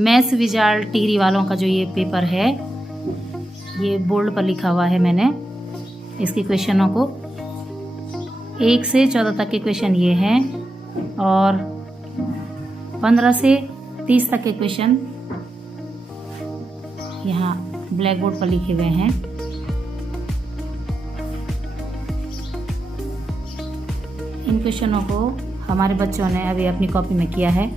Maths wizard Tehri वालों का जो ये पेपर है, ये बोर्ड पर लिखा हुआ है मैंने। इसके क्वेश्चनों को 1 से 14 तक के क्वेश्चन ये हैं और 15 से 30 तक के क्वेश्चन यहाँ ब्लैक बोर्ड पर लिखे हुए हैं। इन क्वेश्चनों को हमारे बच्चों ने अभी अपनी कॉपी में किया है।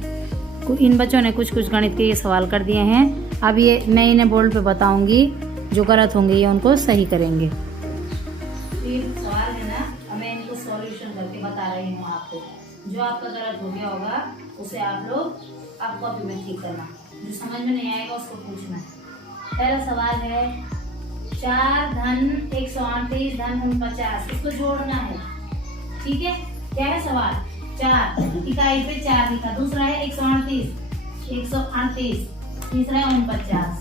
इन बच्चों ने कुछ कुछ गणित के ये सवाल कर दिए हैं। अब ये मैं इन्हें बोर्ड पे बताऊंगी, जो गलत होंगे ये उनको सही करेंगे। तीन सवाल है ना, अब मैं इनको सॉल्यूशन करके बता रही हूँ आपको। जो आपका गलत हो गया होगा उसे आप लोग आप कॉपी में ठीक करना, जो समझ में नहीं आएगा उसको पूछना। पहला सवाल है 4 धन 138 धन 49, इसको जोड़ना है। ठीक है, क्या है सवाल? 4 इकाई पे 4 लिखा, दूसरा है 138, तीसरा है 49।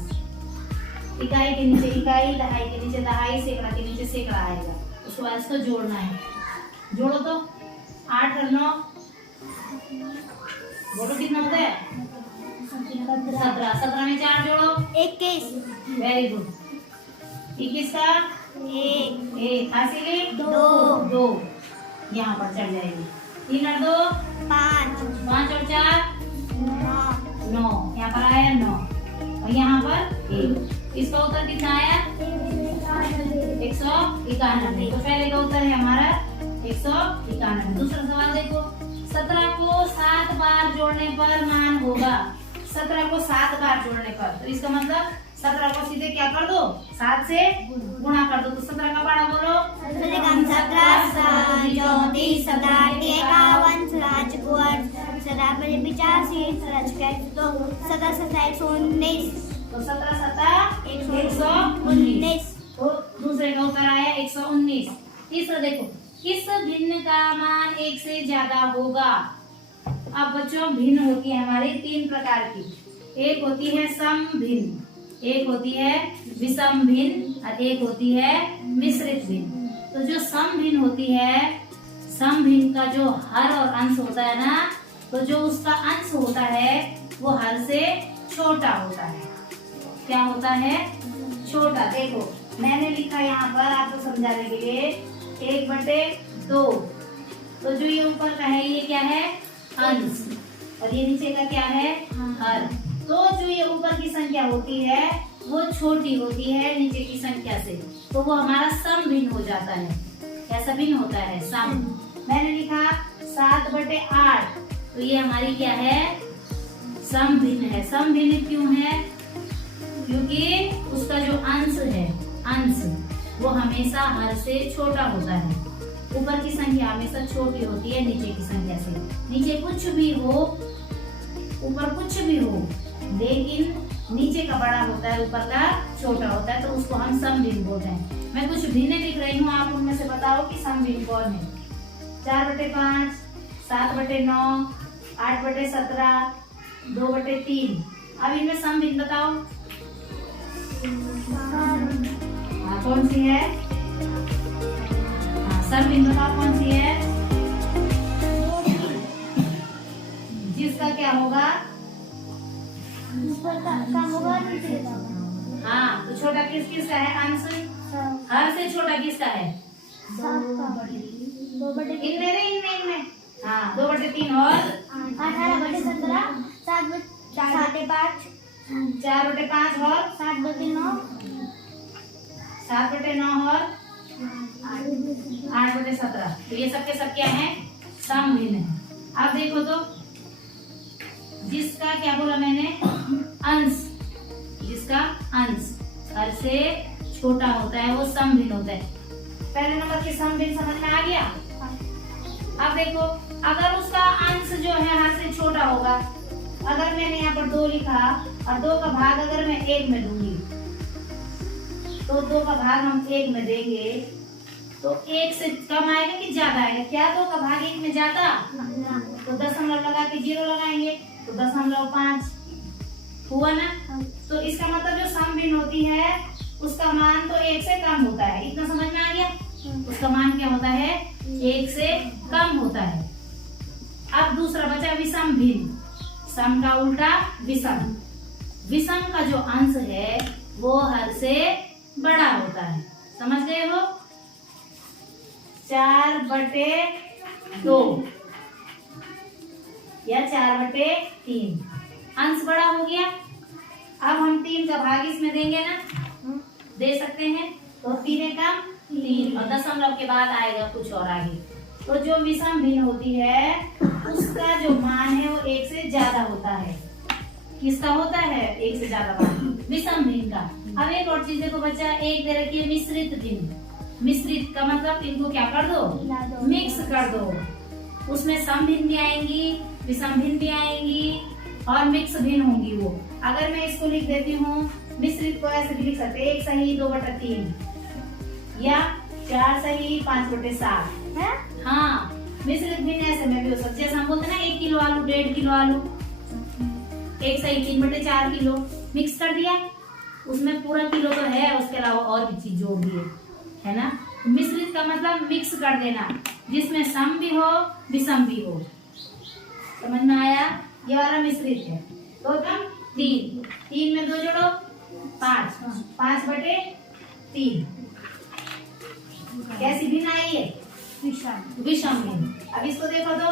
इकाई के नीचे इकाई, दहाई के नीचे दहाई, सैकड़ा के नीचे सैकड़ा आएगा। उसके बाद इसको जोड़ना है। जोड़ो तो 8 और 9, बोलो कितना होता है? 17। 17 में 4 जोड़ो 21। Very good. 21 का 1 हासिल 2 यहाँ पर चढ़ जाएगी। 3 और 2 5, 5 और 4 9, यहाँ पर आया 9 और यहाँ पर 1। इसका उत्तर कितना आया? 191। तो पहले का उत्तर है हमारा 191। दूसरा सवाल देखो, 17 को 7 बार जोड़ने पर मान होगा। 17 को 7 बार जोड़ने पर, तो इसका मतलब 17 को सीधे क्या कर दो? 7 से गुणा कर दो। तो 17 का पारा बोलो। 17 34 34 17 51 7 5 7 85 7 119। तो 17 7 119। तो दूसरे का उत्तर आया 119। तीसरा देखो, किस भिन्न का मान 1 से ज्यादा होगा? अब बच्चों, भिन्न होती है हमारी 3 प्रकार की। एक होती है सम भिन्न, एक होती है विषम भिन्न और एक होती है मिश्रित भिन्न। तो जो सम भिन्न होती है, सम भिन्न का जो हर और अंश होता है ना, तो जो उसका अंश होता है वो हर से छोटा होता है। क्या होता है? छोटा। देखो मैंने लिखा यहाँ पर आपको समझाने के लिए 1/2। तो जो ये ऊपर का है ये क्या है? अंश, और ये नीचे का क्या है? हर। तो जो ये ऊपर की संख्या होती है वो छोटी होती है नीचे की संख्या से, तो वो हमारा सम भिन्न हो जाता है। कैसा भिन्न होता है? सम। मैंने लिखा 7/8, तो ये हमारी क्या है? सम भिन्न है। सम भिन्न क्यों है? क्योंकि उसका जो अंश है, अंश वो हमेशा हर से छोटा होता है। ऊपर की संख्या हमेशा छोटी होती है नीचे की संख्या से। नीचे कुछ भी हो, ऊपर कुछ भी हो, लेकिन नीचे का बड़ा होता है, ऊपर का छोटा होता है, तो उसको हम सम भिन्न बोलते हैं। मैं कुछ भिन्न लिख रही हूँ, आप उनमें से बताओ कि सम भिन्न कौन है। 4/5, 7/9, 8/17, 2/3। अब इनमें सम भिन्न बताओ। हाँ, कौन सी है? हाँ, सम भिन्न बताओ कौन सी है? जिसका क्या होगा? कम होगा। हाँ, तो छोटा किसका है? अंश। हर से छोटा किसका है? इनमें हाँ 2/3 और 18/17 7/5 4/5 और 7/9 7/9 और 8/17। तो ये सबके सब क्या है? सम भिन्न है। अब देखो तो जिसका क्या बोला मैंने? अंश। जिसका अंश हर से छोटा होता है वो सम भिन्न होता है। पहले नंबर के सम भिन्न समझ में आ गया? अब देखो, अगर उसका अंश जो है हर से छोटा होगा, अगर मैंने यहाँ पर 2 लिखा और 2 का भाग अगर मैं 1 में दूंगी, तो 2 का भाग हम 1 में देंगे तो 1 से कम आएगा कि ज्यादा आएगा? क्या 2 का भाग 1 में जाता? तो दशमलव लगा के 0 लगाएंगे तो 0.5 हुआ ना। तो इसका मतलब जो सम भिन्न होती है उसका मान तो 1 से कम होता है। इतना समझ में आ गया? उसका मान क्या होता है? 1 से कम होता है। अब दूसरा बचा विषम भिन्न। सम का उल्टा विषम। विषम का जो अंश है वो हर से बड़ा होता है। समझ गए हो? 4/2 या 4/3 अंश बड़ा हो गया। अब हम 3 का भाग इसमें देंगे ना, दे सकते हैं। तो 3 कम 3 और दशमलव के बाद आएगा कुछ और आगे। तो जो विषम भिन्न होती है उसका जो मान है वो 1 से ज्यादा होता है। किसका होता है? 1 से ज्यादा मान विषम भिन्न का। अब एक और चीज देखो बच्चा, एक दे रखी है मिश्रित भिन्न। मिश्रित का मतलब इनको क्या कर दो? मिक्स कर दो। उसमें सम भिन्न भी आएंगी, विषम भिन्न भी आएंगी और मिक्स भिन्न होंगी वो। अगर मैं इसको लिख देती हूँ, मिश्रित को ऐसे भी लिख सकते हैं, 1 सही 2/3 या 4 सही 5/7। हाँ, मिश्रित भिन्न ऐसे में भी हो सकता है। जैसे हम बोलते हैं ना 1 किलो आलू 1.5 किलो आलू, 1 सही 3/4 किलो मिक्स कर दिया। उसमें पूरा किलो तो है, उसके अलावा और भी चीज जोड़ दिए, है ना। मिश्रित का मतलब मिक्स कर देना, जिसमें सम भी हो विषम भी हो। समझ में आया? ये वाला मिश्रित है। तो कम 3 में 2 जोड़ो 5, 5/3 कैसी भिन्न आई है? विषम भिन्न। अब इसको देखो तो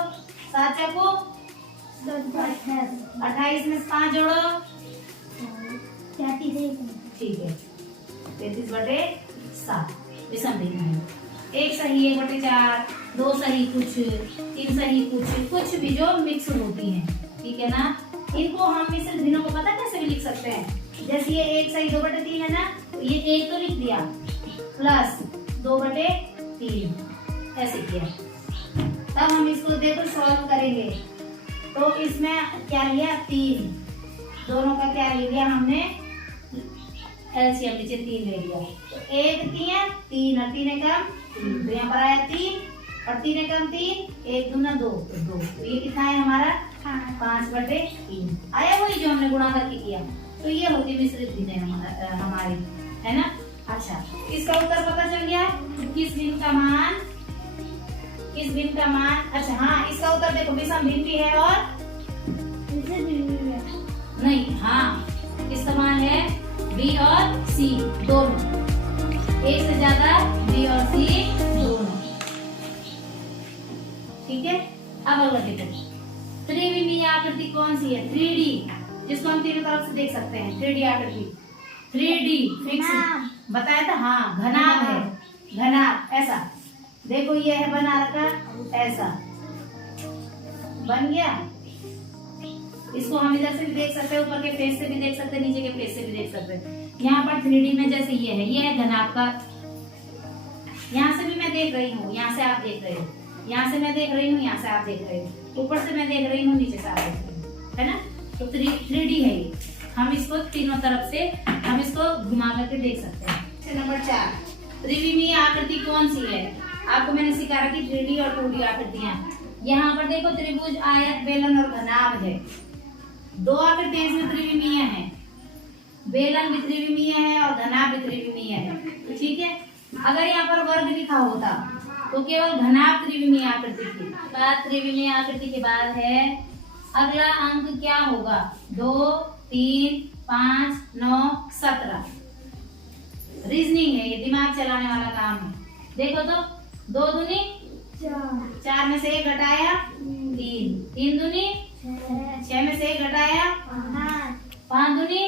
7 चौको 28 में 5 जोड़ो 33। ठीक है, 33/7 विषम भिन्न है। 1 सही 1/4, 2 सही कुछ, 3 सही कुछ भी जो मिक्स होती हैं, ठीक है ना। इनको हम मिश्रित भिन्नों को पता कैसे भी लिख सकते हैं। जैसे ये 1 सही 2/3 है ना, तो ये 1 तो लिख दिया प्लस 2/3 ऐसे किया। तब हम इसको देखो सॉल्व करेंगे तो इसमें क्या लिया? 3। दोनों का क्या ले लिया हमने? एलसीएम नीचे 3 ले लिया। तो 1 3 और 3 कम 3, तो यहाँ पर आया 3 और 3 कम 3, 1 दूना 2 तो 2। तो ये कितना है हमारा? 5/3 आया, वही जो हमने गुणा करके किया। तो ये होती मिश्रित भिन्न हमारी, है ना। अच्छा, इसका उत्तर पता चल गया। किस भिन्न का मान? अच्छा हाँ, इसका उत्तर देखो, विषम भिन्न भी है और नहीं। हाँ, इसका मान है बी और सी दोनों, 1 से ज्यादा बी और सी दोनों। ठीक है। अब अगला देखो, त्रिविमीय आकृति कौन सी है? 3D, जिसको हम तीनों तरफ से देख सकते हैं। 3D आकृति, 3D फिक्स बताया था। हाँ, घनाभ है, घनाभ ऐसा देखो, ये है बना रखा ऐसा बन गया। इसको हम इधर से भी देख सकते हैं, ऊपर के फेस से भी देख सकते हैं, नीचे के फेस से भी देख सकते हैं। यहाँ पर 3D में जैसे ये है घनाभ का। यहाँ से भी मैं देख रही हूँ, यहाँ से आप देख रहे हो, यहाँ से मैं देख रही हूँ, यहाँ से आप देख रहे हो, ऊपर से मैं देख रही हूँ, नीचे से आप देख रहे हो, है ना। तो 3D है ये। हम इसको तीनों तरफ से हम इसको घुमा करके देख सकते हैं। नंबर 4, त्रिविमीय आकृति कौन सी है? आपको मैंने सिखा रखी 3D और 2D आकृतियां। यहाँ पर देखो, त्रिभुज, आयत, बेलन और घनाभ है। 2 आकृतियां इसमें त्रिविमीय है। बेलन भी त्रिविमीय है और घनाभ भी त्रिविमीय है। तो ठीक है, अगर यहाँ पर वर्ग लिखा होता तो केवल घनाभ त्रिविमीय आकृति थी। बाद त्रिविमीय आकृति के बाद है अगला अंक क्या होगा? 2, 3, 5, 9, 17। रीजनिंग है ये, दिमाग चलाने वाला काम है। देखो तो 2 दूनी 4 में से 1 घटाया 3, 3 दूनी 6 में से 1 घटाया 5 दूनी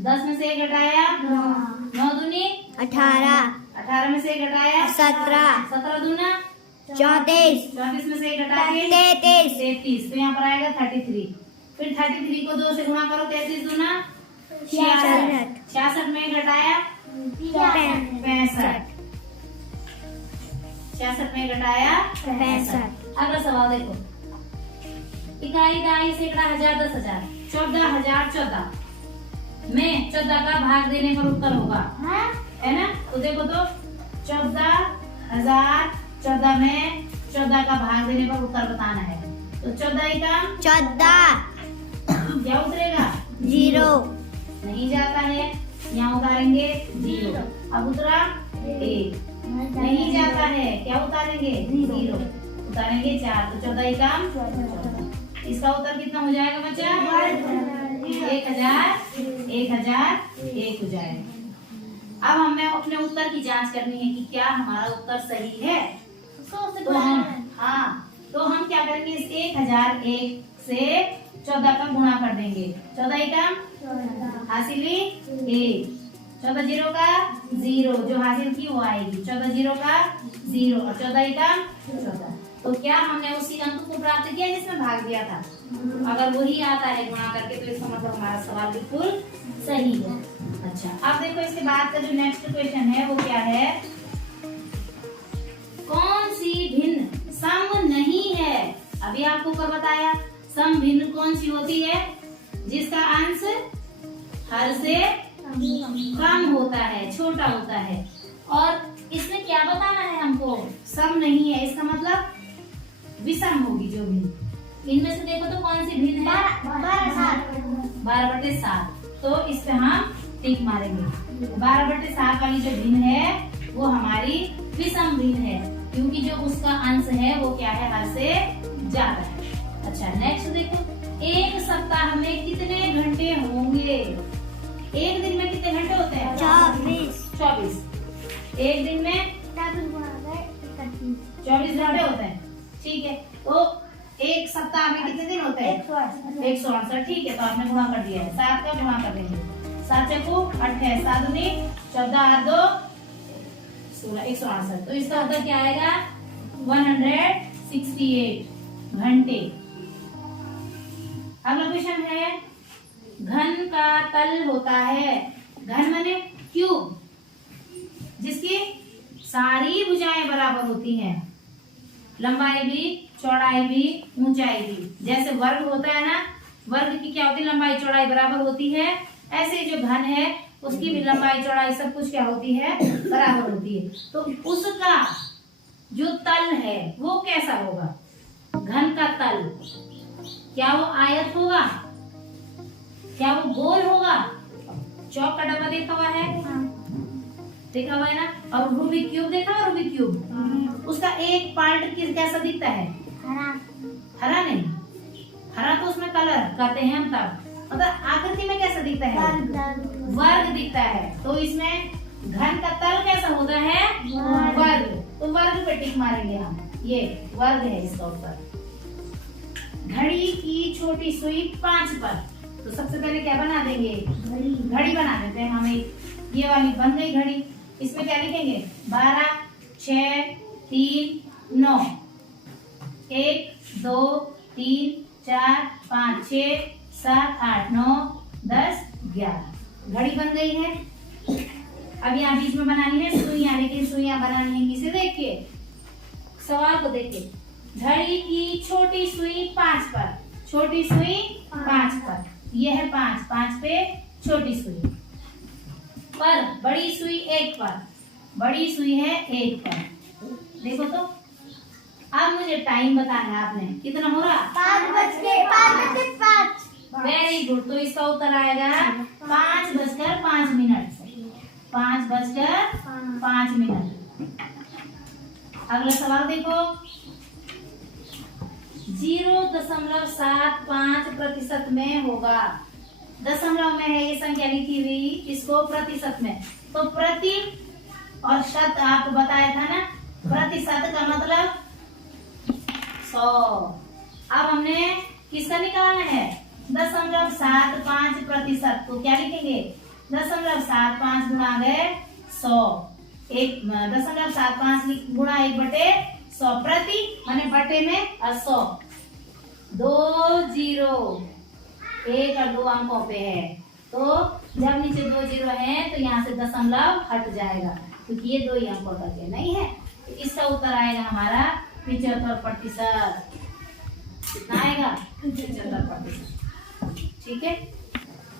10 में से 1 घटाया 9 दूनी 18 में से 1 घटाया 17 दूना 34 में से 1 घटा के 33। तो यहाँ पर आएगा 33। फिर 33 को 2 से गुणा करो, 33 दूना 66 में 1 घटाया 65, 66 में घटाया 65। अगला सवाल देखो, इकाई, दहाई, सैकड़ा, हजार, 10,000, 14,014 में 14 का भाग देने पर उत्तर होगा, है ना। तो देखो तो 14,014 में 14 का भाग देने पर उत्तर बताना है। तो 14 क्या उतरेगा? 0 नहीं जाता है, यहाँ उतारेंगे 0। अब उतरा 1 नहीं जाता है, क्या उतारेंगे? 0 उतारेंगे 4। तो 14 14। इसका उत्तर कितना हो जाएगा बच्चा? 1014। 1001 हो जाएगा। अब हमें अपने उत्तर की जांच करनी है कि क्या हमारा उत्तर सही है। तो हम क्या करेंगे, इस 1001 से 14 का गुणा कर देंगे। 14 एकम हासिली 1, 14 जीरो का 0, जो हासिल की वो आएगी। 14 जीरो का 0 और 14 एकम 14। तो क्या हमने उसी अंक को प्राप्त किया जिसमें भाग दिया था? अगर वही आता है गुणा करके तो इसका मतलब हमारा सवाल बिल्कुल सही है। अच्छा, अब देखो इसके बाद का जो नेक्स्ट क्वेश्चन है वो क्या है, कौन सी भिन्न सम नहीं है? अभी आपको ऊपर बताया सम भिन्न कौन सी होती है, जिसका अंश हर से कम होता है, छोटा होता है। और इसमें क्या बताना है हमको, सम नहीं है, इसका मतलब विषम होगी जो भिन्न। इनमें से देखो तो कौन सी भिन्न है? 12/7। तो इस पे हम टिक मारेंगे। 12/7 वाली जो भिन्न है वो हमारी विषम भिन्न है, क्योंकि जो उसका अंश है वो क्या है, हर से ज्यादा है। अच्छा, नेक्स्ट देखो, एक सप्ताह में कितने घंटे होंगे? एक दिन में कितने घंटे होते हैं? 24। एक दिन में 24 घंटे होते हैं। ठीक है, तो एक सप्ताह में कितने दिन होते हैं? 168। ठीक है, तो आपने गुणा कर दिया है, 7 का गुणा कर देंगे। 7 चक्कू 28, 7 दूनी 14, 8 2 16, 168। तो इसका उत्तर क्या आएगा? 168 घंटे। अगला क्वेश्चन है, घन का तल होता है, घन माने क्यूब, जिसकी सारी भुजाएं बराबर होती हैं, लंबाई भी, चौड़ाई भी, ऊंचाई भी। जैसे वर्ग होता है ना, वर्ग की क्या होती है, लंबाई चौड़ाई बराबर होती है। ऐसे जो घन है उसकी भी लंबाई चौड़ाई सब कुछ क्या होती है, बराबर होती है। तो उसका जो तल है वो कैसा होगा? घन का तल क्या वो आयत होगा, क्या वो गोल होगा? चौक का डब्बा देखा हुआ है? देखा हुआ है ना। और रूबिक क्यूब देखा है? रूबिक क्यूब उसका एक पार्ट कैसा दिखता है? हरा नहीं, हरा तो उसमें कलर करते हैं हम तब, मतलब आकृति में कैसा दिखता है? वर्ग दिखता है। तो इसमें घन का तल कैसा होता है? वर्ग। तो वर्ग पे टिक मारेंगे हम, ये वर्ग है इसका उत्तर। घड़ी की छोटी सुई 5 पर, तो सबसे पहले क्या बना देंगे? घड़ी बना देते हैं हम। ये वाली बन गई घड़ी। इसमें क्या लिखेंगे? 12, 6, 3, 9, 1, 2, 3, 4, 5, 6, 7, 8, 9, 10, 11 घड़ी बन गई है। अब यहाँ बीच में बनानी है सुइयां, लेकिन सुइयां बनानी है किसे देख के? सवाल को देख के। घड़ी की छोटी सुई 5 पर, छोटी सुई 5 पर, यह है 5 पे छोटी सुई पर, बड़ी सुई 1 पर, बड़ी सुई है 1 पर। देखो तो अब मुझे टाइम बताना है आपने, कितना हो रहा? 5:05। Very good. तो इसका उत्तर आएगा 5:05। 5:05। अगला सवाल देखो, 0.75% में होगा। दशमलव में है ये संख्या लिखी हुई, इसको प्रतिशत में, तो प्रति और शत आपको बताया था ना, प्रतिशत का मतलब 100। अब हमने किसका निकालना है? 0.75%। तो क्या लिखेंगे? 0.75 गुणा गए 100, 0.75 गुणा 1/100, प्रति माने बटे में 100, 2 0, 1 और 2 अंकों पे है। तो जब नीचे 2 0 है तो यहाँ से दशमलव हट जाएगा, क्योंकि ये 2 ही अंकों तक है, नहीं है। तो इसका उत्तर आएगा हमारा 75%। कितना आएगा? 75%। ठीक है।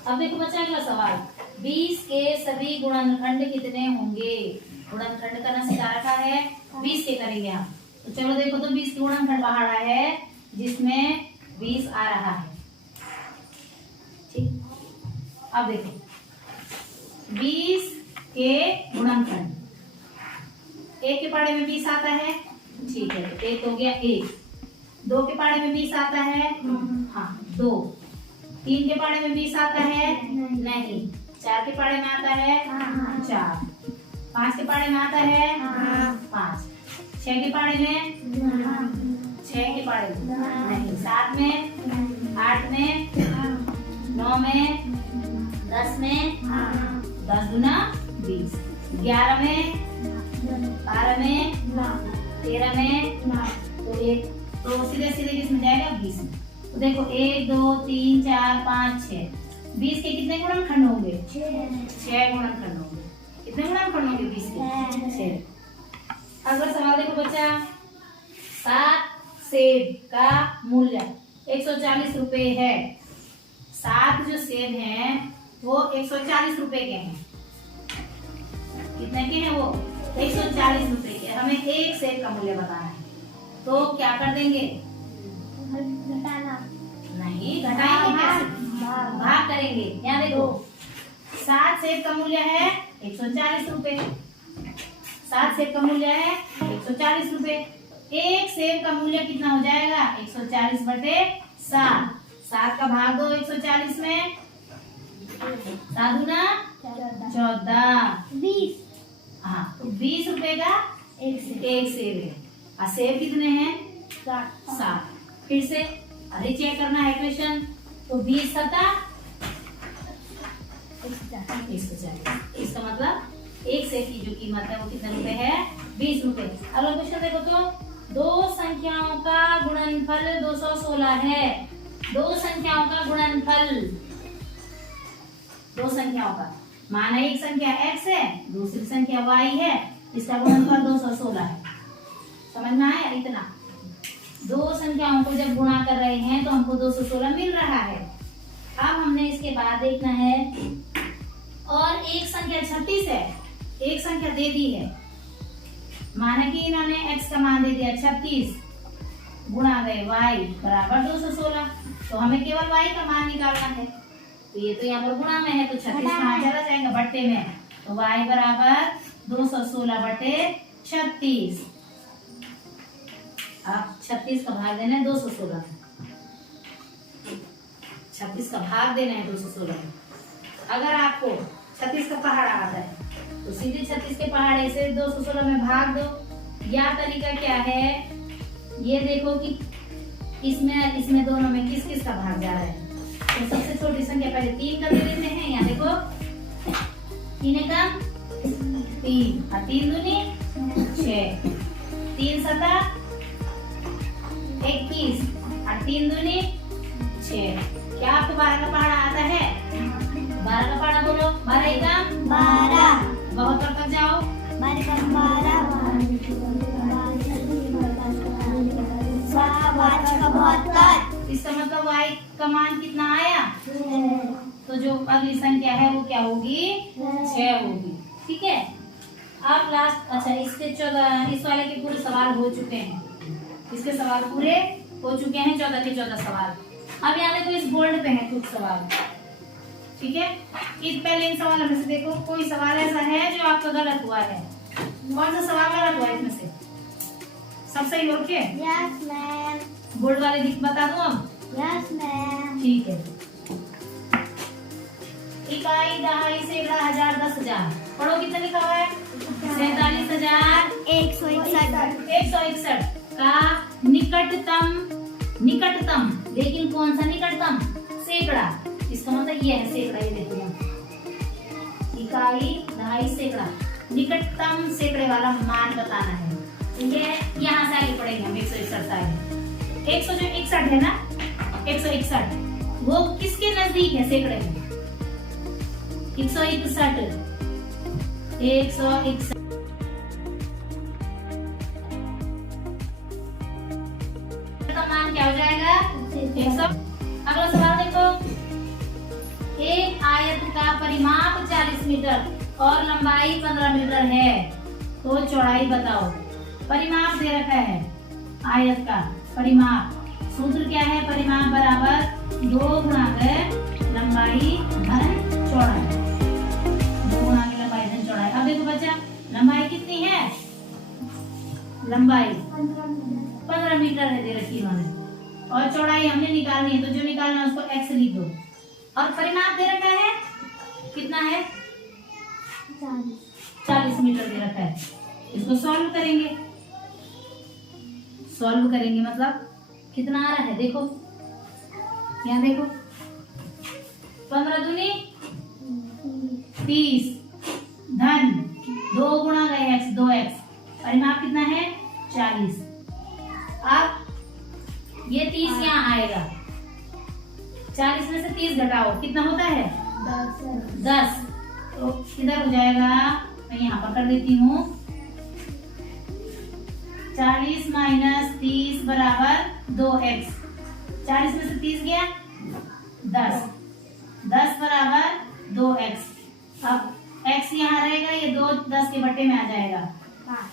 अब देखो बच्चा अगला सवाल, 20 के सभी गुणनखंड कितने होंगे? गुणनखंड करना सिखा रखा है, 20 के करेंगे हम। तो चलो देखो तो 20 के गुणनखंड बाहर आया है, जिसमें 20 आ रहा है। ठीक, अब देखो 20 के गुणनखंड, 1 के पाड़े में 20 आता है, ठीक है, तो 1 हो गया 1। 2 के पाड़े में 20 आता है, हाँ 2। 3 के पहाड़े में 20 आता है? नहीं। 4 के पहाड़े में आता है? 4। 5 के पहाड़े में आता है? 5। 6 के पहाड़े में? 6 के पहाड़े में नहीं। 7 में? 8 में? 9 में? 10 में? 10 दूना 20। 11 में? 12 में? 13 में? तो सीधे सीधे किसमें जाएगा? 20 में। तो देखो 1 2 3 4 5 6। 20 के कितने गुणनखंड होंगे? 6 गुणनखंड होंगे। कितने गुणनखंड होंगे 20 के? 6। अगला सवाल देखो बच्चा, 7 सेब का मूल्य 140 रुपए है। 7 जो सेब हैं वो 140 रुपए के हैं। कितने के हैं वो? 140 रुपए के। हमें एक सेब का मूल्य बताना है, तो क्या कर देंगे? घटाना नहीं, घटाएंगे कैसे? भाग करेंगे। यहाँ देखो 7 सेब का मूल्य है 140 रुपए। 7 सेब का मूल्य है 140 रुपए। एक सेब का मूल्य कितना हो जाएगा? 140 बटे 7। 7 का भाग दो 140 में। 7 दूना 14। 20 हाँ, तो 20 रुपए का एक सेब है। और सेब कितने हैं? 7। फिर से अरे चेक करना है क्वेश्चन। तो 20 सता 140। इसका मतलब एक सेब की जो कीमत है वो कितने रुपए है? 20 रुपए। अगला क्वेश्चन देखो तो, दो संख्याओं का गुणनफल 216 है। दो संख्याओं का गुणनफल, दो संख्याओं का, माना एक संख्या x है, दूसरी संख्या y है, इसका गुणनफल 216 है। समझ में आया? इतना दो संख्याओं को जब गुणा कर रहे हैं तो हमको 216 मिल रहा है। अब हमने इसके बाद देखना है, और एक संख्या 36 है, एक संख्या दे दी है, माना कि इन्होंने x का मान दे दिया 36 गुणा गए y बराबर 216। तो हमें केवल y का मान निकालना है। तो ये तो यहाँ पर गुणा में है, तो 36 कहाँ चला जाएगा? बट्टे में। तो y बराबर 216 बटे 36। अब 36 का भाग देना है 216 में। 36 का भाग देना है 216 में। अगर आपको 36 का पहाड़ा आता है तो सीधे 36 के पहाड़े से 216 में भाग दो। या तरीका क्या है, ये देखो कि इसमें दोनों में किस किस का भाग जा रहा है। तो सबसे छोटी संख्या पहले 3 का दे देते हैं। यहाँ देखो 3 का 3 और 3 दूनी 6, 3 सता 21 और 3 दूनी 6। क्या आपको 12 का पहाड़ा आता है? 12 का पहाड़ा बोलो। 12 का 12 72 तक जाओ। 12 का 12 72। इसका मतलब y का मान कितना आया? तो जो अगली संख्या है वो क्या होगी? 6 होगी। ठीक है। अब लास्ट, अच्छा इसके 14, इस वाले के पूरे सवाल हो चुके हैं। इसके सवाल पूरे हो चुके हैं, 14 के 14 सवाल। अब यहाँ देखो इस बोर्ड पे है कुछ सवाल। ठीक है, इस पहले इन सवालों में से देखो कोई सवाल ऐसा है जो आपका गलत हुआ है। कौन सा सवाल गलत हुआ है इसमें से? सब सही हो के? Yes ma'am. बोर्ड वाले दिख बता दूं अब? Yes ma'am. ठीक है। इकाई, दहाई, सैकड़ा, हजार, 10,000। पढ़ो कितना लिखा हुआ है? 47,161 का निकटतम, लेकिन कौन सा निकटतम? सैकड़ा। इसका मतलब ये है सैकड़ा। ये देखो इकाई, दहाई, सैकड़ा, निकटतम सैकड़े वाला मान बताना है। ये यहाँ से आगे पढ़ेंगे हम। 161 आगे 161 है ना, 161 वो किसके नजदीक है सैकड़े में? 161 का मान क्या हो जाएगा? 100। अगला सवाल देखो, एक आयत का परिमाप 40 मीटर और लंबाई 15 मीटर है, तो चौड़ाई बताओ। परिमाप दे रखा है आयत का परिमाप। सूत्र क्या है? परिमाप बराबर 2 गुणा लंबाई धन चौड़ाई। 2 गुणा लंबाई धन चौड़ाई। अब देखो बच्चा, लंबाई कितनी है? लंबाई 15 मीटर है दे रखी इन्होंने, और चौड़ाई हमने निकालनी है, तो जो निकालना है उसको x लिख दो। और परिमाप दे रखा है कितना है, 40 मीटर दे रखा है। इसको सॉल्व करेंगे, सॉल्व करेंगे मतलब कितना आ रहा है, देखो यहाँ देखो 15 दूनी 30 धन 2 गुणा गए x 2x, परिमाप कितना है 40। अब ये 30 यहाँ आएगा, 40 में से 30 घटाओ कितना होता है 10। तो किधर हो जाएगा, मैं यहाँ पर कर देती हूँ, 40 माइनस 30 बराबर 2x। 40 में से 30 गया 10, 10 बराबर 2x। अब x यहाँ रहेगा, ये 2 10 के बट्टे में आ जाएगा,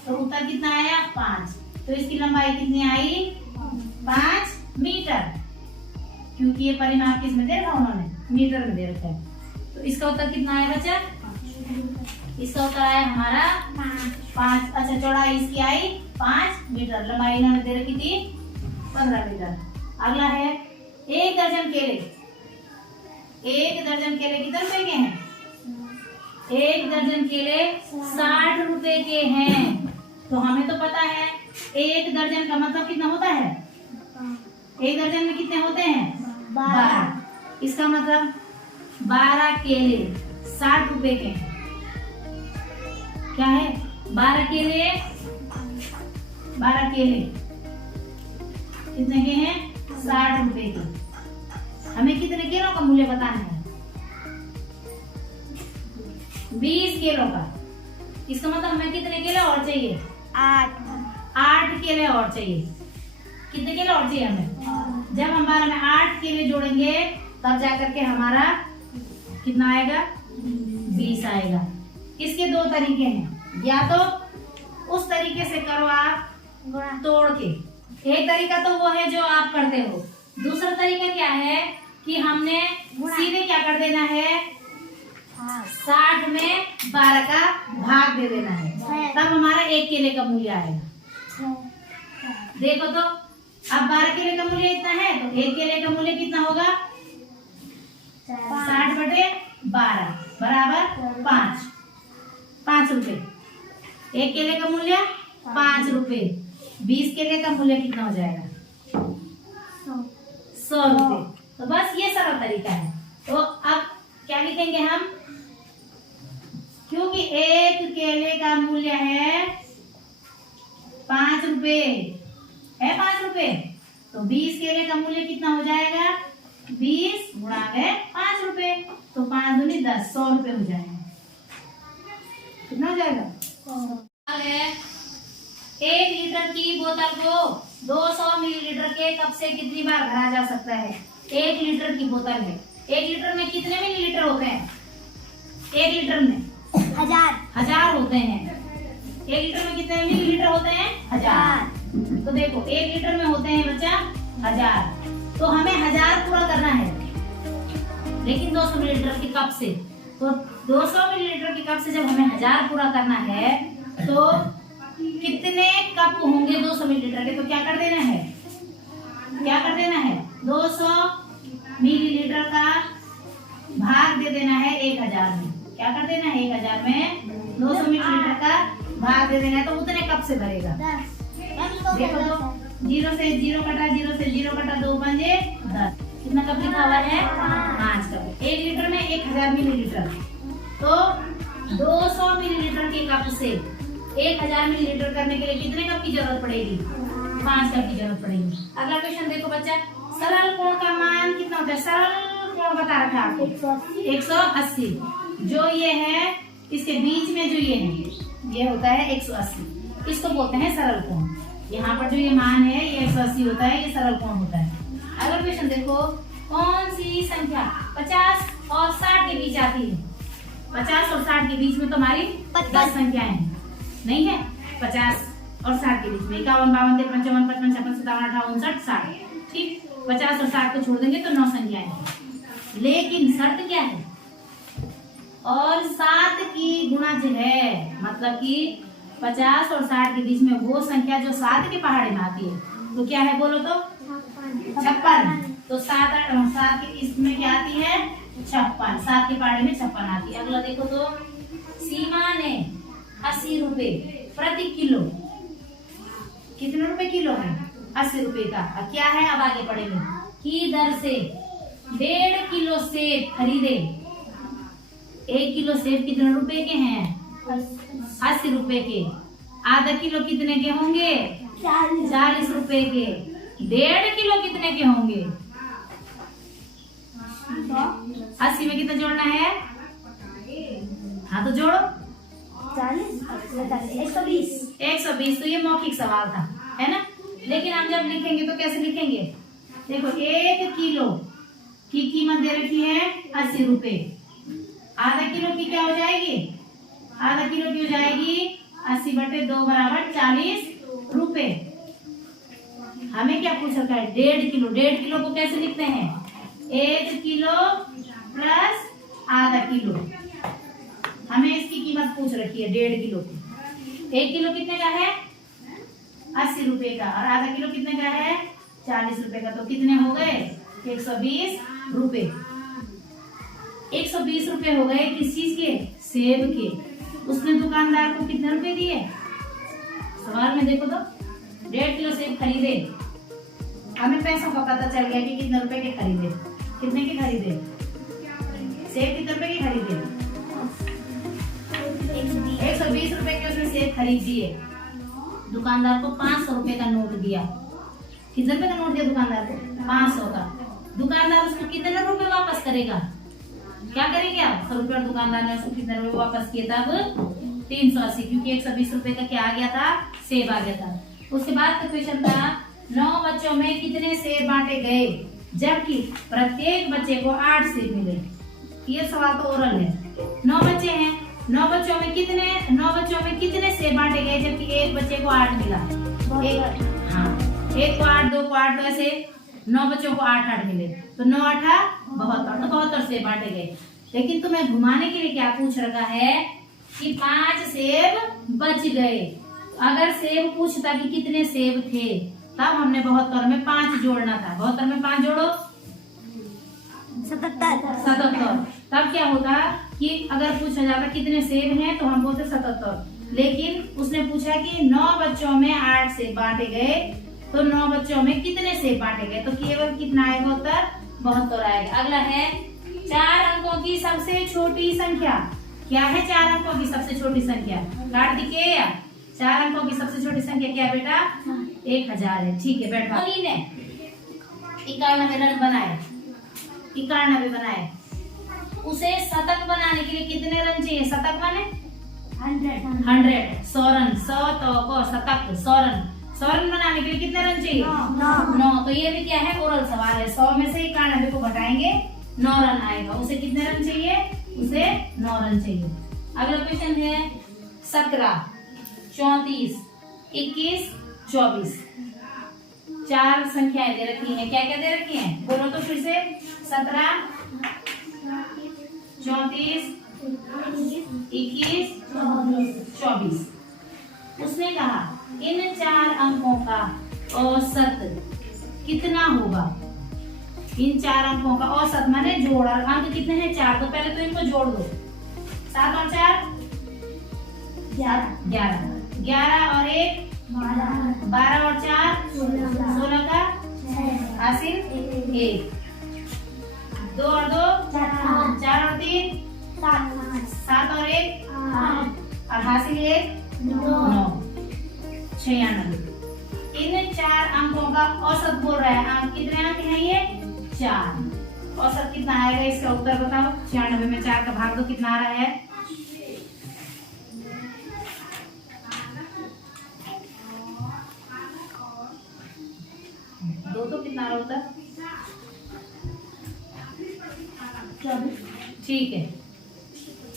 तो उत्तर कितना आया 5। तो इसकी लंबाई कितनी आई 5 मीटर, क्योंकि ये परिमाप किसमें दे रखा उन्होंने, मीटर में दे रखा है। तो इसका उत्तर कितना आया बच्चा, इसका उत्तर आया हमारा 5। अच्छा, चौड़ाई इसकी आई 5 मीटर, लंबाई इन्होंने दे रखी थी 15 मीटर। अगला है 1 दर्जन केले। 1 दर्जन केले कितने रुपए के हैं, 1 दर्जन केले 60 रुपए के हैं। तो हमें तो पता है 1 दर्जन का मतलब कितना होता है, 1 दर्जन में कितने होते हैं 12। इसका मतलब 12 केले 60 रुपए के हैं। क्या है 12 केले, 12 केले कितने के हैं 60 रुपए के। हमें कितने केलों का मूल्य बताना है, 20 केलों का। इसका मतलब हमें कितने केले और चाहिए 8 केले और चाहिए। कितने केले और चाहिए हमें, जब हम 12 में 8 केले जोड़ेंगे तब जाकर के हमारा कितना आएगा 20 आएगा। इसके 2 तरीके हैं, या तो उस तरीके से करो आप तोड़ के, एक तरीका तो वो है जो आप करते हो, दूसरा तरीका क्या है कि हमने सीधे क्या कर देना है 60 में 12 का भाग दे देना है, तब हमारा 1 केले का मूल्य आएगा। देखो तो अब 12 केले का मूल्य इतना है, तो 1 केले का मूल्य कितना होगा 60/12 बराबर 5 रुपए। 1 केले का मूल्य 5 रुपए, 20 केले का मूल्य कितना हो जाएगा 100 रुपए। तो बस ये सरल तरीका है। तो अब क्या लिखेंगे हम, क्योंकि 1 केले का मूल्य है 5 रुपए है, 5 रुपए, तो 20 केले का मूल्य कितना हो जाएगा 20 गुणा गए 5 रुपए, तो 5 दूनी 10, 100 रुपए हो जाएगा। कितना हो जाएगा 1 लीटर की बोतल को 200 मिलीलीटर के कप से कितनी बार भरा जा सकता है। 1 लीटर की बोतल है, 1 लीटर में कितने मिलीलीटर होते हैं, 1 लीटर में 1000 होते हैं। 1 लीटर में कितने मिलीलीटर होते हैं 1000। तो देखो 1 लीटर में होते हैं बच्चा 1000, तो हमें 1000 पूरा करना है, लेकिन 200 मिलीलीटर के कप से। तो 200 मिलीलीटर के कप से जब हमें 1000 पूरा करना है तो कितने कप होंगे 200 मिलीलीटर के, तो क्या कर देना है 200 मिलीलीटर का भाग दे देना है 1000 में। क्या कर देना है 1000 में 200 मिलीलीटर का भाग दे देना है, तो उतने कप से भरेगा। देखो तो 0 से 0 कटा, 0 से 0 कटा, 2 पंजे 10, कितना कप लिखा हुआ है 5 कप। 1 लीटर में 1000 मिलीलीटर, तो 200 मिलीलीटर के कप से 1000 मिलीलीटर करने के लिए कितने कप की जरूरत पड़ेगी 5 कप की जरूरत पड़ेगी। अगला क्वेश्चन देखो बच्चा, सरल कोण का मान कितना होता है, सरल कोण बता रखा है आपको 180। जो ये है इसके बीच में जो ये है ये होता है 180, इसको बोलते हैं सरल कोण। यहाँ पर जो ये मान है ये 180 होता है, ये सरल कोण होता है। अगला क्वेश्चन देखो, कौन सी संख्या 50 और 60 के बीच आती है। 50 और 60 के बीच में तो हमारी 10 संख्याएं हैं, नहीं है 50 और 60 के बीच में 51, 52, 53, 55, 56, 57, 58, 59, 60। ठीक, 50 और 60 को छोड़ देंगे तो 9 संख्याएं हैं। लेकिन शर्त क्या है, और 7 की गुणा जो है, मतलब कि 50 और 60 के बीच में वो संख्या जो 7 के पहाड़े में आती है, तो क्या है बोलो तो 56। तो 7 के इसमें क्या आती है 56, 7 के पहाड़े में 56 आती है। अगला देखो तो सीमा ने 80 रुपए प्रति किलो, कितने रुपए किलो है? 80 रुपए का। अब क्या है, अब आगे पढ़ेंगे, की दर से 1.5 किलो सेब खरीदे। 1 किलो सेब कितने रुपए के हैं? 80 रुपए के। आधा किलो कितने के होंगे? 40 रुपए के। 1.5 किलो कितने के होंगे? 80 में कितना जोड़ना है? हाँ तो जोड़ो। 120। तो ये मौखिक सवाल था, है ना। लेकिन हम जब लिखेंगे तो कैसे लिखेंगे? देखो 1 किलो की कीमत दे रखी है 80 रुपए। आधा किलो की क्या हो जाएगी? आधा किलो की हो जाएगी 80/2 बराबर 40 रुपए। हमें क्या पूछ रखा है? 1.5 किलो। 1.5 किलो को कैसे लिखते हैं? 1 किलो प्लस आधा किलो। हमें इसकी कीमत पूछ रखी है 1.5 किलो की। 1 किलो कितने का है? 80 रुपए का। और आधा किलो कितने का है? 40 रुपए का। तो कितने हो गए? 120 रुपए। 120 रुपए हो गए किस चीज के? सेब के। उसने दुकानदार को कितने रुपए दिए? सवाल में देखो तो 1.5 किलो सेब खरीदे। हमें पैसों का पता चल गया कि कितने रुपए के खरीदे। कितने के खरीदे? सेब कितने रुपए के खरीदे? 120 रुपए के उसने सेब खरीद दिए। दुकानदार को 500 रुपए का नोट दिया। कितने रुपए का नोट दिया दुकानदार को? 500 का। दुकानदार उसको कितने रुपए वापस करेगा? क्या करेंगे आप? 100 रुपए। और दुकानदार ने उसको कितने रुपए वापस किए तब? 380, क्योंकि 120 रुपए का क्या आ गया था? सेब आ गया था। उसके बाद का क्वेश्चन था 9 बच्चों में कितने सेब बांटे गए जबकि प्रत्येक बच्चे को 8 सेब मिले। ये सवाल तो ओरल है। 9 बच्चे हैं, 9 बच्चों में कितने सेब बांटे गए जबकि एक बच्चे को 8 मिला? एक को 8, 2 को 8, तो ऐसे 9 बच्चों को 8 मिले। तो 9 8 72, तो 72 सेब बांटे गए। लेकिन तुम्हें घुमाने के लिए क्या पूछ रखा है कि 5 सेब बच गए। अगर सेब पूछता कि कितने सेब थे तब हमने 72 में 5 जोड़ना था। 72 में 5 जोड़ो 77। तब क्या होता कि अगर पूछा जाता कितने सेब हैं तो हम बोलते 77। लेकिन उसने पूछा कि 9 बच्चों में 8 सेब बांटे गए, तो 9 बच्चों में कितने सेब बांटे गए? तो केवल कितना आएगा उत्तर? 72 आएगा। अगला है 4 अंकों की सबसे छोटी संख्या। क्या है 4 अंकों की सबसे छोटी संख्या? काट दिखे या? 4 अंकों की सबसे छोटी संख्या क्या बेटा? 1000 है। ठीक है बैठो। ने 91 रन बनाए, 91 बनाए। उसे शतक बनाने के लिए कितने रन चाहिए? शतक माने 100। 100 रन। 100 तो शतक 100 रन। 100 रन बनाने के लिए कितने रन चाहिए? 9। तो ये भी क्या है? ओरल सवाल है। 100 में से 91 को घटाएंगे 9 रन आएगा। उसे कितने रन चाहिए? उसे 9 रन चाहिए। अगला क्वेश्चन है 17, 34, 21, 24। 4 संख्याएं दे रखी हैं। क्या क्या दे रखी हैं? बोलो तो फिर से। 17, 34, 21, 24। उसने कहा इन 4 अंकों का औसत कितना होगा? इन 4 अंकों का औसत माने जोड़। और अंक कितने हैं? 4। तो पहले तो इनको जोड़ दो। 7 और 4 11। 11 और 1 12 और 4 16 का हासिल 1। 2 और 2 4 और 3 7 और 1 और हासिल 1 9। 96। इन 4 अंकों का औसत बोल रहा है। अंक कितने अंक हैं? ये 4। औसत कितना आएगा? इसका उत्तर बताओ। 96 में 4 का भाग दो, कितना आ रहा है? 2 तो कितना आ रहा होता? 24। ठीक है,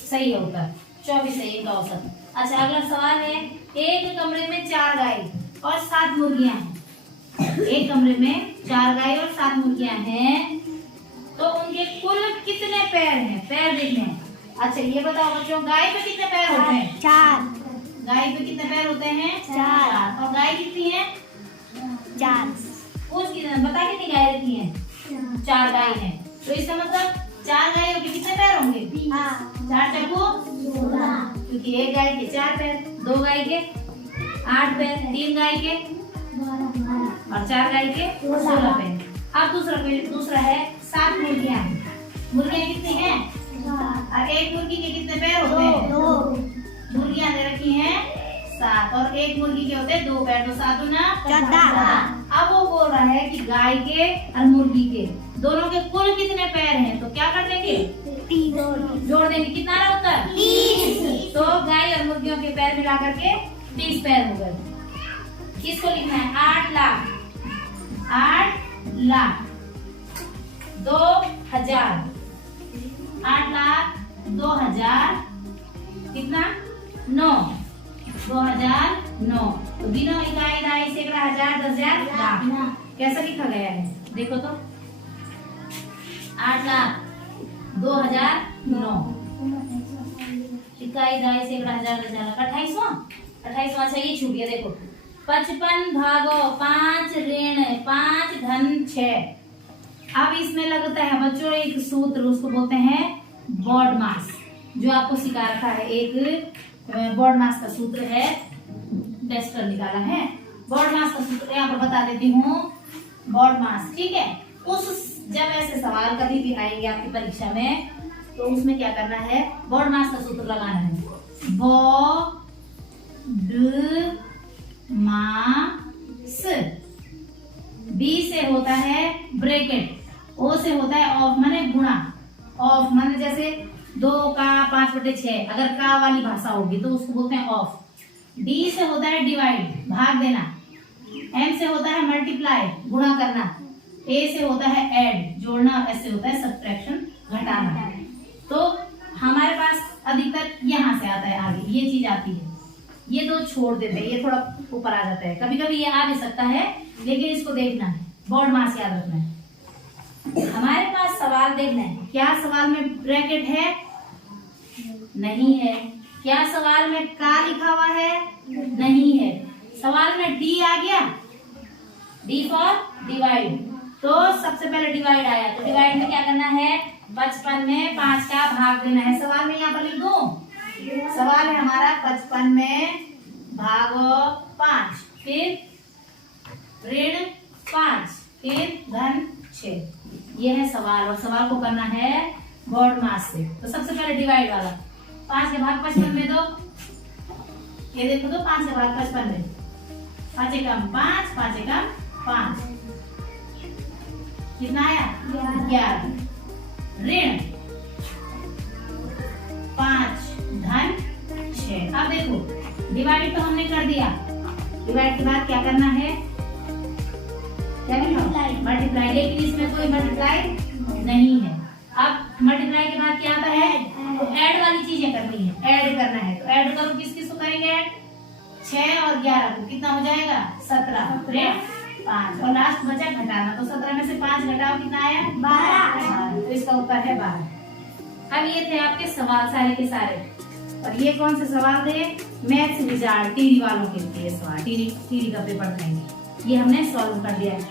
सही है उत्तर 24 है इनका औसत। अच्छा अगला सवाल है एक कमरे में 4 गाय और 7 मुर्गियां हैं। एक कमरे में 4 गाय और 7 मुर्गियां हैं, तो उनके कुल कितने पैर हैं? पैर देखने हैं। अच्छा ये बताओ बच्चों, गाय पे कितने पैर होते हैं? 4। गाय पे कितने पैर होते हैं? 4। और गाय कितनी है? 4। पूछ कितने बता, कितनी गाय रखी है? 4 गाय है। तो इसका मतलब 4 गायों के कितने पैर होंगे? 4 चक्कू 16 क्योंकि एक गाय के 4 पैर, 2 गाय के 8 पैर, 3 गाय के और 4 गाय के 16 पैर। अब दूसरा है 7 मुर्गियां। मुर्गियां कितनी हैं? और एक मुर्गी के कितने पैर होते हैं? मुर्गियां दे रखी हैं 7 और एक मुर्गी के होते हैं 2 पैर, तो 7 गुना 14। अब वो बोल रहा है कि गाय के और मुर्गी के दोनों के कुल कितने पैर हैं, तो क्या कर देंगे? जोड़ देंगे। कितना रहा उत्तर? 30। तो गाय और मुर्गियों के पैर मिला करके 30 पैर हो गए। इसको लिखना है 8 लाख 2000 8 लाख 2000 कितना? 9 2009। तो बिना इकाई दाई सैकड़ा हजार 10,000 लाख कैसा लिखा गया है देखो तो 8 लाख 2009 इकाई दाई सैकड़ा हजार 10,000 लाख 28वां अच्छा ये छूट गया देखो 55 भागो 5 ऋण 5 धन 6। अब इसमें लगता है बच्चों एक सूत्र उसको बोलते हैं बॉड मास, जो आपको सिखा रखा है। एक बॉड मास का सूत्र है, टेस्टर निकाला है। बॉड मास का सूत्र यहाँ पर बता देती हूँ। बॉड मास ठीक है, जब ऐसे सवाल कभी भी आएंगे आपकी परीक्षा में तो उसमें क्या करना है? बॉड मास का सूत्र लगाना है। बॉड मास बी से होता है ब्रैकेट, ओ से होता है ऑफ माने गुणा, ऑफ माने जैसे 2 का 5/6 अगर का वाली भाषा होगी तो उसको बोलते हैं ऑफ। डी से होता है डिवाइड भाग देना, एम से होता है मल्टीप्लाई गुणा करना, ए से होता है ऐड जोड़ना, एस से होता है सब्ट्रैक्शन घटाना। तो हमारे पास अधिकतर यहाँ से आता है, आगे ये चीज आती है। ये 2 छोड़ देते हैं, ये थोड़ा ऊपर आ जाता है, कभी कभी ये आ भी सकता है, लेकिन इसको देखना है, बॉड मास याद रखना है। हमारे पास सवाल देखना है, क्या सवाल में ब्रैकेट है? नहीं है। क्या सवाल में का लिखा हुआ है? नहीं है। सवाल में डी आ गया, डी फॉर डिवाइड, तो सबसे पहले डिवाइड आया, तो डिवाइड में क्या करना है? 55 में 5 का भाग देना है। सवाल में यहाँ पर लिख दूं, सवाल है हमारा 55 में भागो 5 फिर ऋण 5 फिर धन 6। ये है सवाल और सवाल को करना है बॉड मास से। तो सबसे पहले डिवाइड वाला 5 के भाग 55 में दो, ये देखो तो 5 के भाग 55 में 5 एकम 5 5 एकम 5 कितना आया? 11। ऋण 5 धन 6। अब देखो डिवाइड तो हमने कर दिया, डिवाइड के बाद क्या करना है? मल्टीप्लाई, लेकिन इसमें कोई मल्टीप्लाई नहीं है। अब मल्टीप्लाई के बाद क्या आता है? तो ऐड वाली चीजें करनी है, ऐड करना है। तो ऐड करो, किस किस को करेंगे? 6 और 11 को कितना हो जाएगा? 17 फिर 5 और लास्ट बचा घटाना, तो 17 में से 5 घटाओ कितना आया? 12। तो इसका उत्तर है 12। अब ये थे आपके सवाल सारे के सारे, और ये कौन से सवाल थे? मैथ्स विजार्ड टीडी वालों के लिए सवाल, टीडी का पेपर था, ये हमने सॉल्व कर दिया है।